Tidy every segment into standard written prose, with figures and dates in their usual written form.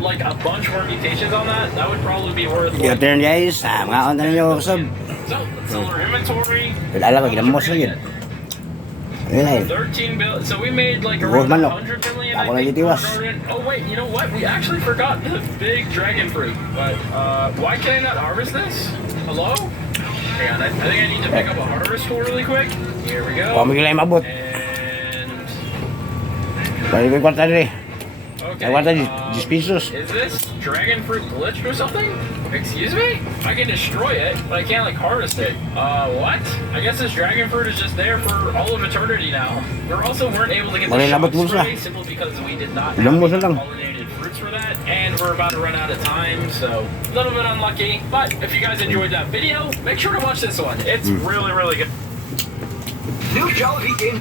like a bunch more mutations on that, that would probably be worth Your like, turn guys. Mga on na nyo kusog. so our inventory. Alam ko, ginamos na yun. Ayun na yun. 13 billion. So we made like Buhos around man, no? 100 million. Ako I think, nagtitiwas. oh wait, you know what? We actually forgot the big dragon fruit. But why can I not harvest this? Hello? Hang on, I think I need to pick up a harvest tool really quick. Here we go. O, magiging mabot. And Pwede ko yung kwarta rin. okay. Ay, kwarta 10 pesos. Is this dragon fruit glitched or something? Excuse me? I can destroy it, but I can't like harvest it. What? I guess this dragon fruit is just there for all of eternity now. We also weren't able to get the Malay shop labot mo siya. spray simply because we did not have Ilang mo any siya lang. pollinated fruits for that, and we're about to run out of time, so a little bit unlucky. But if you guys enjoyed that video, make sure to watch this one. It's really, really good. New Jollibee in.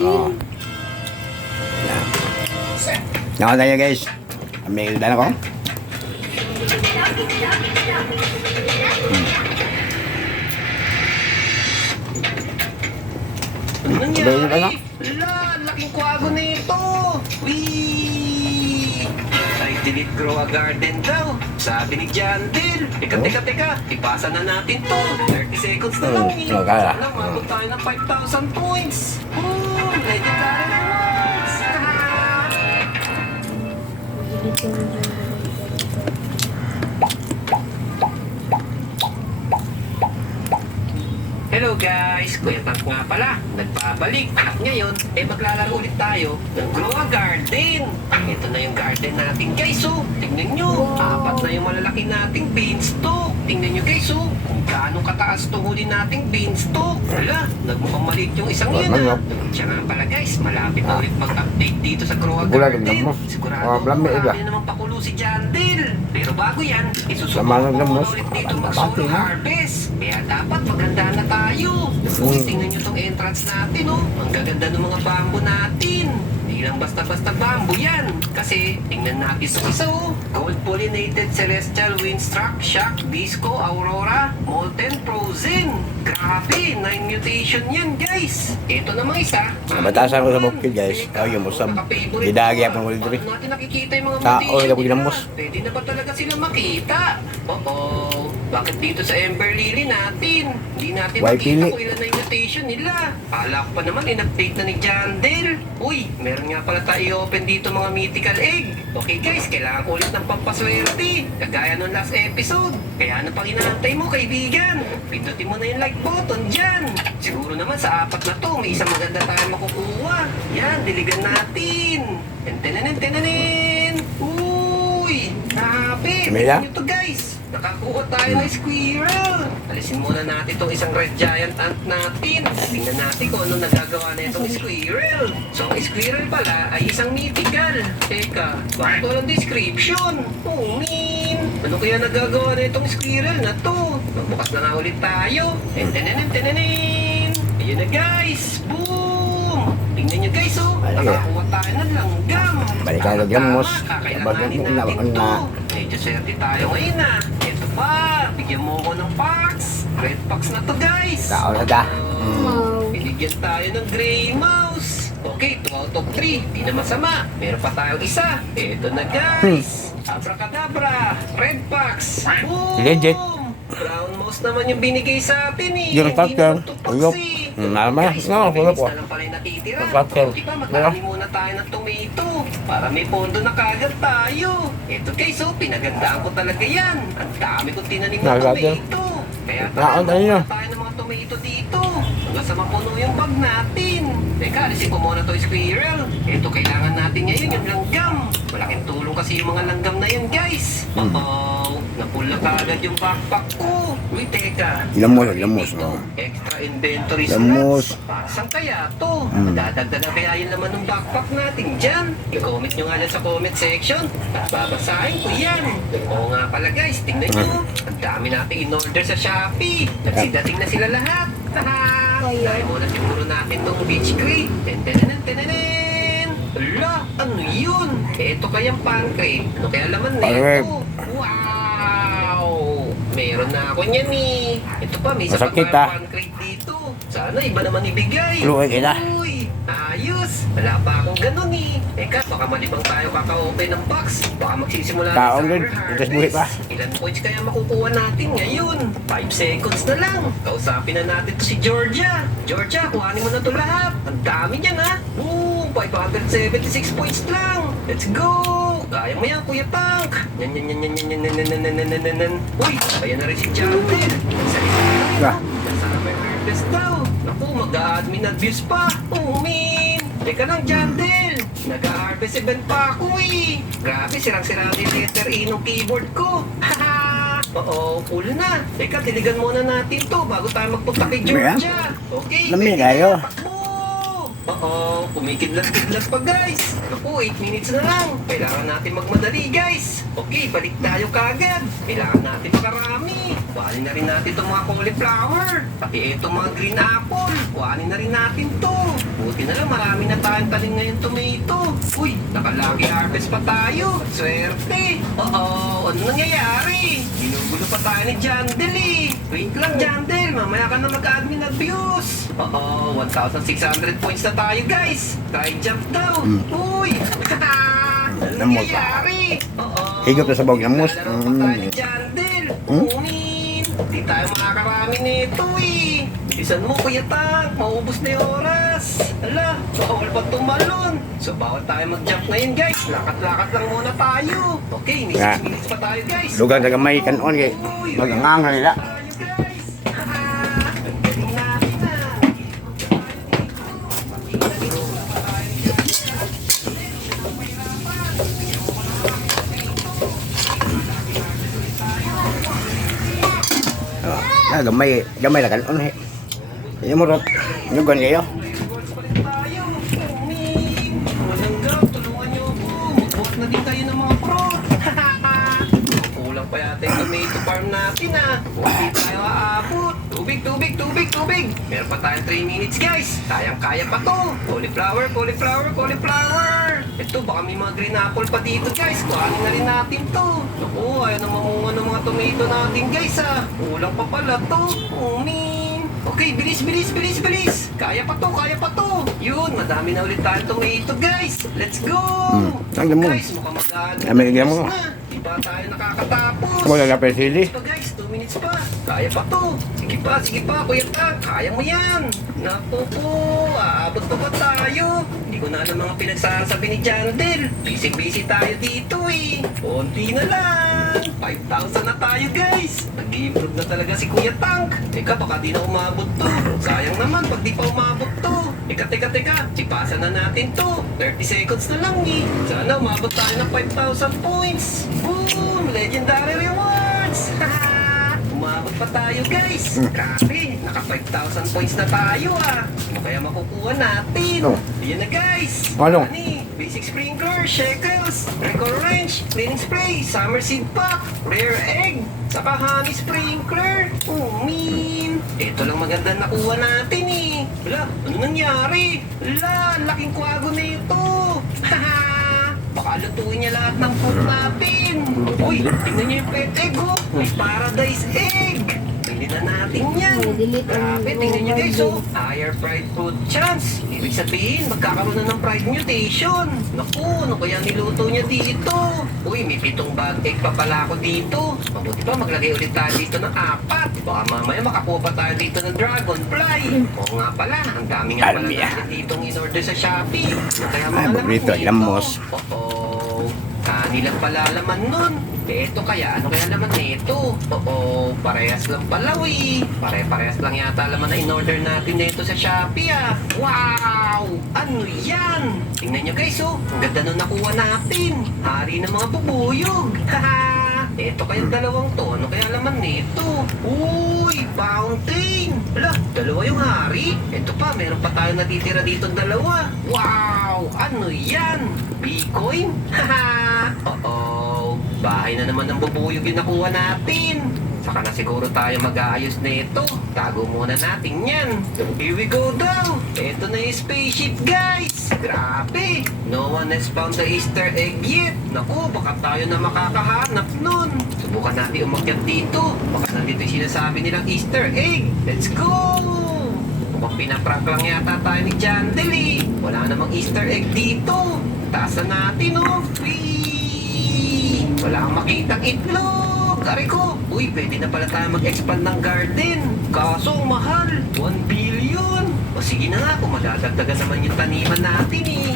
Oh. Nakon tayo guys. May ildan ako. Ano Bayo ka na? nangyari? La, laking kwago nito. Wee! Ay, delete grow a garden daw. Sabi ni John Deere. Teka. Ipasa na natin to. 30 seconds na lang eh. Kaya. Sana mabot tayo ng 5,000 points. Legendary rewards. Hello guys! Kuya Tank nga pala, nagpabalik. At ngayon, maglalaro ulit tayo ng Grow a Garden. Ito na yung garden natin guys, oh. Tingnan nyo, apat na yung malalaki nating beanstalk. Tingnan nyo guys, oh. Kung gaano kataas itong huli nating beanstalk. Wala, nagmukhang maliit yung isang yan, ah. Siya nga pala guys, malapit na ulit mag-update dito sa Grow a Bulag, Garden. lamos. Sigurado marami namang pakulo si John Deere. Pero bago yan, isusubukan Laman ng ko lamos. ulit dito mag-solar harvest. Kaya dapat maganda na tayo. Uy, tingnan nyo tong entrance natin, oh. Ang gaganda ng mga bamboo natin. Hindi lang basta-basta bamboo yan. Kasi, tingnan natin itong isa, oh. Gold pollinated celestial windstruck, shock, disco, aurora, molten frozen. Grabe, 9 mutation yan, guys. Ito namang isa. Batasan ko sa bukid, guys. Ayaw yung musab. Didagi ako ng ulit rin. Paano natin nakikita yung mga Tao, mutation yung ginamos. Pwede na ba talaga sila makita? Oo. Bakit dito sa Ember Lily natin? Hindi natin Why makita pili? kung ilan na yung mutation nila. Kala ko pa naman in-update na ni John Deere. Uy, meron nga pala tayo i-open dito mga mythical egg. Okay guys, kailangan ko ulit ng pampaswerte. Kagaya nung last episode. Kaya ano pang inaantay mo kaibigan? Pindutin mo na yung like button dyan. Siguro naman sa apat na to, may isang maganda tayo makukuha. Yan, diligan natin. Tenenin. Uy, happy. Mila? Tingnan nyo to guys. Nakakuha tayo ng squirrel. Alisin muna natin itong isang red giant ant natin. Tingnan natin kung ano nagagawa na itong squirrel. So, ang squirrel pala ay isang mythical. Teka, bakit walang description? Oh, mean. Ano kaya nagagawa na itong squirrel na to? Magbukas na nga ulit tayo. Tenenin. Ayun na guys. Boom! Tingnan nyo guys, oh. Nakakuha tayo ng langgam. Balikan na gamos. Kakailanganin natin to. Medyo swerte tayo ngayon, ah. Ito pa, bigyan mo ko ng packs. Red packs na to, guys. Tao na da. Binigyan tayo ng gray mouse. Okay, 2 out of 3. Di na masama. Meron pa tayong isa. Ito na, guys. Abracadabra. Red packs. Boom! Legit. Brown mouse naman yung binigay sa atin, eh. Yung Hindi factor. naman to packs, Ayok. eh. Naman. Guys, No, wala mabilis po. na lang pala yung natitira. Factor. Di ba, magkakali muna tayo ng tomato para may pondo na kagad tayo. Ito guys, oh, pinagandaan ko talaga yan. Ang dami kong tinanim na Nagagad. tomato. Kaya Naon tayo tayo nyo. tayo ng mga tomato dito. Hanggang sa mapuno yung bag natin. Teka, alisin ko muna to squirrel. Ito, kailangan natin ngayon yung langgam. Malaking tulong kasi yung mga langgam na yan, guys. Oh, napula kagad yung backpack ko. Uy, teka. Lamos, Ito, oh. extra inventory Lamos. slots. Para saan kaya to? Madadagdagan kaya yung laman ng backpack natin dyan? I-comment nyo nga dyan sa comment section. At babasahin ko yan. Oo nga pala guys, tingnan nyo. Ang dami natin in-order sa Shopee. Nagsidating na sila lahat. Haha! Dahil muna siguro natin tong beach crate. Tenenin. Ala, ano yun? Ito kayang pancake. Ano kaya laman nito? Wow! Meron na ako niyan eh. Ito pa, may isa pa Masakit, tayong ah. pancake dito. Sana iba naman ibigay. Luwi kita. Uy, ayos. Wala pa akong ganun eh. Teka, baka malibang tayo kaka-open ng box. Baka magsisimula ng Taong summer din. Itas buhi pa. harvest. Ilan points kaya makukuha natin ngayon? 5 seconds na lang. Kausapin na natin to si Georgia. Georgia, kuhanin mo na to lahat. Ang dami niyan ha. 576 points lang. Let's go. Kaya mo yan, Kuya Tank. Yan. Uy, ayan na rin si Jandel. Ah. Summer harvest daw. Naku, mag-a-admin abuse pa. Min. Teka lang, Jandel. Nag-harvest event pa ako eh. Grabe, sirang-sira yung letter E ng keyboard ko. Haha. Oo, cool na. Teka, tiligan muna natin to bago tayo magpunta kay Georgia. Okay. Lamig ready kayo. na, takbo. Oo, kumikidlat-kidlat pa guys. Naku, 8 minutes na lang. Kailangan natin magmadali guys. Okay, balik tayo kagad. Kailangan natin makarami. Kuhanin na rin natin itong mga cauliflower. Pati itong mga green apple. Kuhanin na rin natin to. Buti na lang marami na tayong tanim ngayon tomato. Uy, nakalagi harvest pa tayo. Swerte. Oo, ano nangyayari? Ginugulo pa tayo ni Jandel eh. Wait lang Jandel, mamaya ka na mag-admin abuse. Oo, 1,600 points na tayo guys. Try jump daw. Uy, ano Namos. nangyayari? Oo. Higop na sa bawang namos. Nalaro pa tayo ni Jandel. Unin. Di tayo makakarami nito eh. Bilisan mo Kuya Tank, maubos na yung oras. Ala, bawal pa tumalon. So bawal tayo mag-jump ngayon guys. Lakat-lakat lang muna tayo. Okay, may 6 minutes pa tayo guys. Lugang na gamay kanon kay magangang nila. Tayo guys. Ang galing natin ah. Gamay lah kanon he. Ini mo rot. Nyugan kayo. Tayo, umin. Walang gap, tulungan niyo ako. Magbuhat na din tayo ng mga pro. Kulang pa yata yung tomato farm natin ah. Hindi tayo aabot. Tubig. Meron pa tayong 3 minutes guys. Kayang-kaya pa to. Cauliflower. Ito, baka may mga green apple pa dito guys. Kuhanin na rin natin to. Naku, ayaw na mamunga ng mga tomato natin guys ah. Kulang pa pala to. Umin. Okay, bilis. Kaya pa to. Yun, madami na ulit tayong tomato guys. Let's go. Ang damo. Guys, mukhang mag-ano. Ay, may igyan mo. Di ba tayo nakakatapos? Mo gagapay sili. Pa guys, 2 minutes pa. Kaya pa to. Sige pa, Kuya Tank. Kaya mo yan. Naku po, aabot pa ba tayo? Hindi ko na alam mga pinagsasabi ni Jandel. Busy tayo dito eh. Konti na lang. 5,000 na tayo guys. Nag-i-improve na talaga si Kuya Tank. Teka, baka di na umabot to. Sayang naman pag di pa umabot to. Teka. Sipasan na natin to. 30 seconds na lang eh. Sana umabot tayo ng 5,000 points. Boom! Legendary rewards! Umabot pa tayo guys. Grabe, naka 5,000 points na tayo ah. Ano kaya makukuha natin? Oh. Ayan na guys. Ano? Basic sprinkler, shekels, record wrench, cleaning spray, summer seed pack, rare egg, saka honey sprinkler. Min. Ito lang maganda nakuha natin eh. Wala, ano nangyari? Wala, laking kwago na ito. Haha. Baka lutuin niya lahat ng food natin. Uy, tingnan niyo yung pet egg oh. May paradise egg. Pili na natin yan. Grabe, tingnan niyo guys oh. Higher pride food chance. Ibig sabihin, magkakaroon na ng pride mutation. Naku, ano kaya niluto niya dito? Uy, may 7 bag egg pa pala ako dito. Mabuti pa, maglagay ulit tayo dito ng 4. Baka mamaya makakuha pa tayo dito ng dragonfly. Oo nga pala, ang dami nga pala Almia. natin ditong in-order sa Shopee. Kaya Ay, paborito, lamos. Oo, kanilang pala laman nun. Eto kaya, ano kaya laman nito? Oo, parehas lang pala Pare-parehas lang yata laman na in-order natin nito sa Shopee ah. Wow! Ano yan? Tingnan nyo guys oh, ang ganda nung nakuha natin. Hari ng mga bubuyog. Haha! Eto kayang dalawang to, ano kaya laman nito? Uy, fountain! Ala, dalawa yung hari. Eto pa, meron pa tayo natitira dito dalawa. Wow! Ano yan? Bitcoin? Haha! Oo, bahay na naman ng bubuyog yung nakuha natin. Saka na siguro tayo mag-aayos na ito. Tago muna natin yan. Here we go daw. Ito na yung spaceship guys. Grabe. No one has found the Easter egg yet. Naku, baka tayo na makakahanap nun. Subukan natin umakyat dito. Baka nandito yung sinasabi nilang Easter egg. Let's go. Mukhang Pinaprank lang yata tayo ni Jandel eh. Wala namang Easter egg dito. Taasan natin oh. Whee! Wala kang makitang itlog. Aray ko. Uy, pwede na pala tayo mag-expand ng garden. Kaso, ang mahal. 1 billion. O sige na nga, kung madadagdagan naman yung taniman natin eh.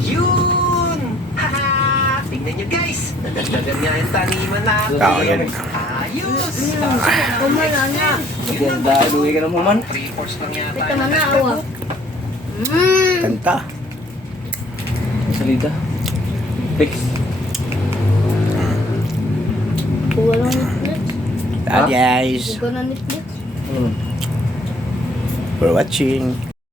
Yun! Haha! Tingnan nyo guys. Nadagdagan nga yung taniman natin. Oo, yan. Ayos! Kumala na. Maganda, luwi ka na mo man. 3/4 lang yata. Ito na awa. Kanta. Salida. Fix. Kuha lang Netflix. Guys, Kuha na Netflix. Hmm. for watching.